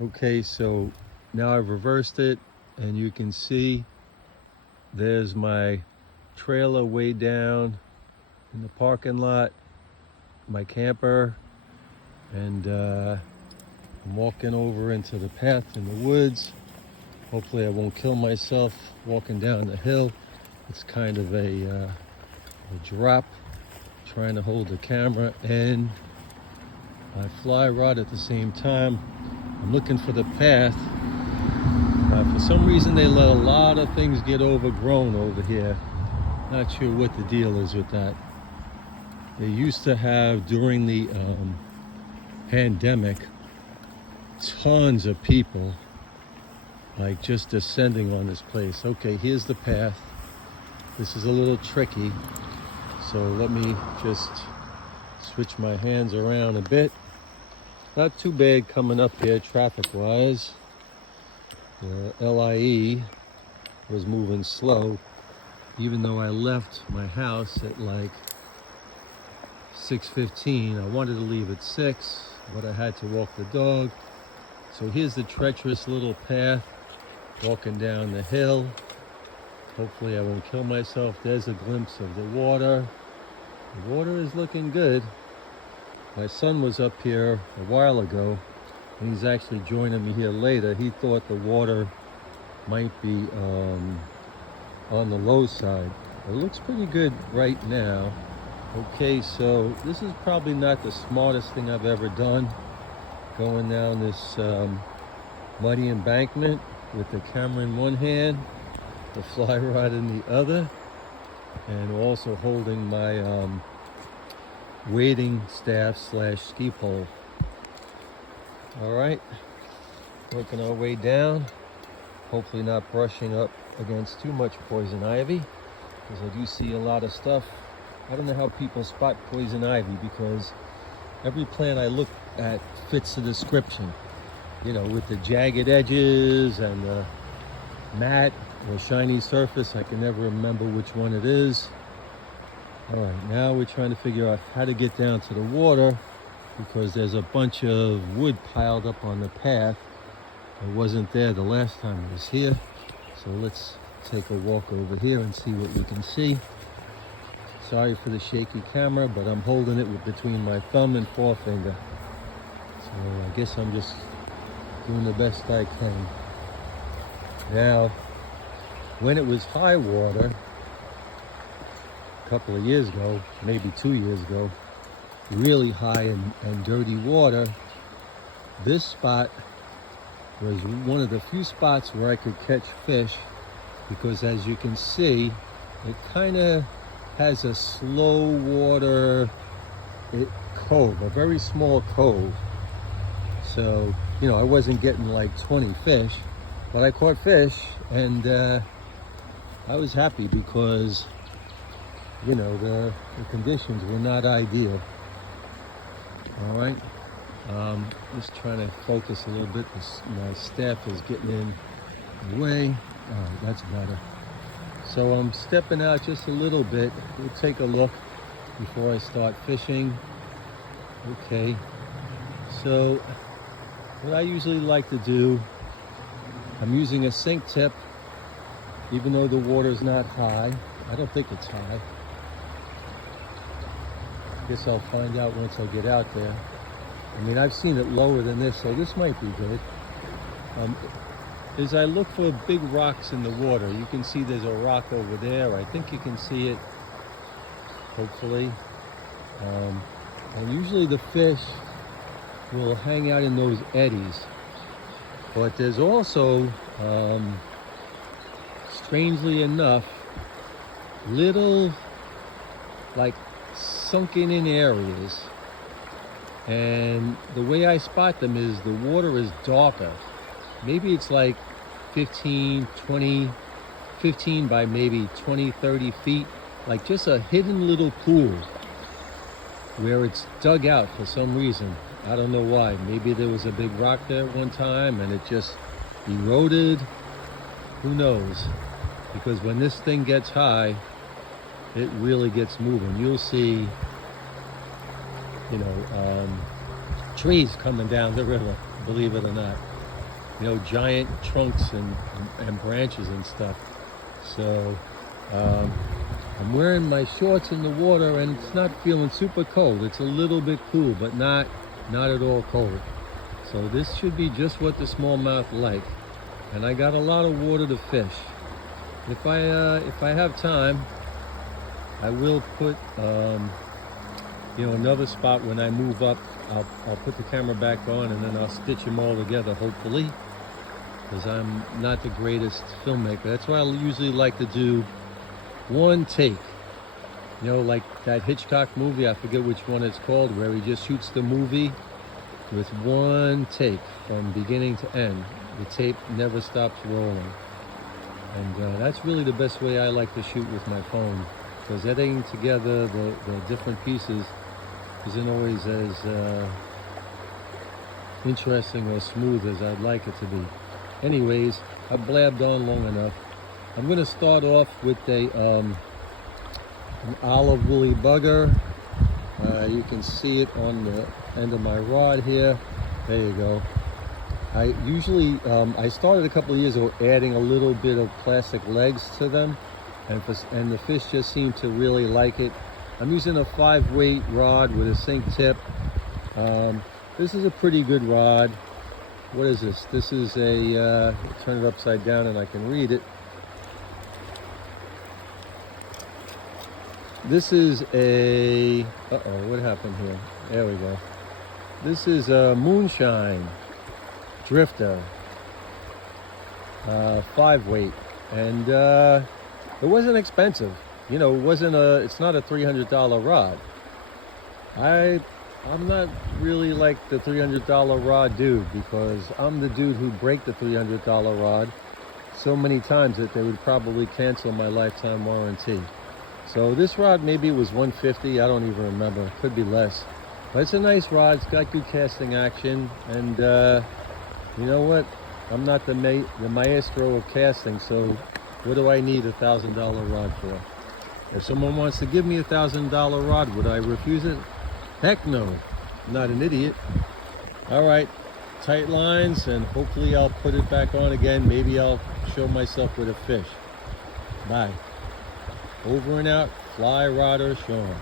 Okay, so now I've reversed it and you can see there's my trailer way down in the parking lot, my camper, and I'm walking over into the path in the woods. Hopefully I won't kill myself walking down the hill. It's kind of a drop, trying to hold the camera and my fly rod at the same time. I'm looking for the path. For some reason they let a lot of things get overgrown over here. Not sure what the deal is with that. They used to have, during the pandemic, tons of people like just descending on this place. Okay, here's the path. This is a little tricky, so let me just switch my hands around a bit. Not too bad coming up here traffic-wise. The LIE was moving slow, even though I left my house at like 6:15. I wanted to leave at 6, but I had to walk the dog. So here's the treacherous little path, walking down the hill. Hopefully I won't kill myself. There's a glimpse of the water. The water is looking good. My son was up here a while ago, and he's actually joining me here later. He thought the water might be on the low side. It looks pretty good right now. Okay, so this is probably not the smartest thing I've ever done, going down this muddy embankment with the camera in one hand, the fly rod in the other, and also holding my wading staff / ski pole. All right, working our way down, hopefully not brushing up against too much poison ivy, because I do see a lot of stuff. I don't know how people spot poison ivy, because every plant I look at fits the description, you know, with the jagged edges and the matte or shiny surface. I can never remember which one it is. All right, now we're trying to figure out how to get down to the water, because there's a bunch of wood piled up on the path. It wasn't there the last time I was here. So let's take a walk over here and see what we can see. Sorry for the shaky camera, but I'm holding it with between my thumb and forefinger. So I guess I'm just doing the best I can. Now, when it was high water, a couple of years ago, maybe 2 years ago, really high and dirty water, this spot was one of the few spots where I could catch fish, because as you can see, it kind of has a slow water cove, a very small cove. So, you know, I wasn't getting like 20 fish, but I caught fish, and I was happy because, you know, the conditions were not ideal. All right, just trying to focus a little bit. My staff is getting in the way. All right, that's better. So I'm stepping out just a little bit. We'll take a look before I start fishing. Okay, so what I usually like to do, I'm using a sink tip, even though the water's not high. I don't think it's high. Guess I'll find out once I get out there. I mean, I've seen it lower than this, so this might be good. As I look for big rocks in the water, you can see there's a rock over there. I think you can see it, hopefully. And usually the fish will hang out in those eddies. But there's also, strangely enough, little, like, sunken in areas, and the way I spot them is the water is darker. Maybe it's like 15 by maybe 20, 30 feet, like just a hidden little pool where it's dug out for some reason. I don't know why. Maybe there was a big rock there at one time and it just eroded. Who knows? Because when this thing gets high, it really gets moving. You'll see, you know, trees coming down the river, believe it or not. giant trunks and branches and stuff. So I'm wearing my shorts in the water, and it's not feeling super cold. It's a little bit cool, but not at all cold. So this should be just what the smallmouth like. And I got a lot of water to fish. If I have time, I will put another spot when I move up. I'll put the camera back on, and then I'll stitch them all together, hopefully, because I'm not the greatest filmmaker. That's why I usually like to do one take. Like that Hitchcock movie, I forget which one it's called, where he just shoots the movie with one take from beginning to end. The tape never stops rolling. And that's really the best way I like to shoot with my phone, because editing together the different pieces isn't always as interesting or smooth as I'd like it to be. Anyways, I've blabbed on long enough. I'm going to start off with an olive woolly bugger. You can see it on the end of my rod here. There you go. I usually, I started a couple of years ago adding a little bit of plastic legs to them, and the fish just seem to really like it. I'm using a 5-weight rod with a sink tip. This is a pretty good rod. What is this? This is a, turn it upside down and I can read it. This is a, what happened here? There we go. This is a moonshine drifter, 5-weight, and it wasn't expensive. It's not a $300 rod. I'm not really like the $300 rod dude, because I'm the dude who break the $300 rod so many times that they would probably cancel my lifetime warranty. So this rod, maybe it was $150, I don't even remember, it could be less. But it's a nice rod, it's got good casting action, and you know what? I'm not the maestro of casting, so what do I need a $1,000 rod for? If someone wants to give me a $1,000 rod, would I refuse it? Heck no, I'm not an idiot. All right, tight lines, and hopefully I'll put it back on again. Maybe I'll show myself with a fish. Bye. Over and out, Flyrodder Shawn.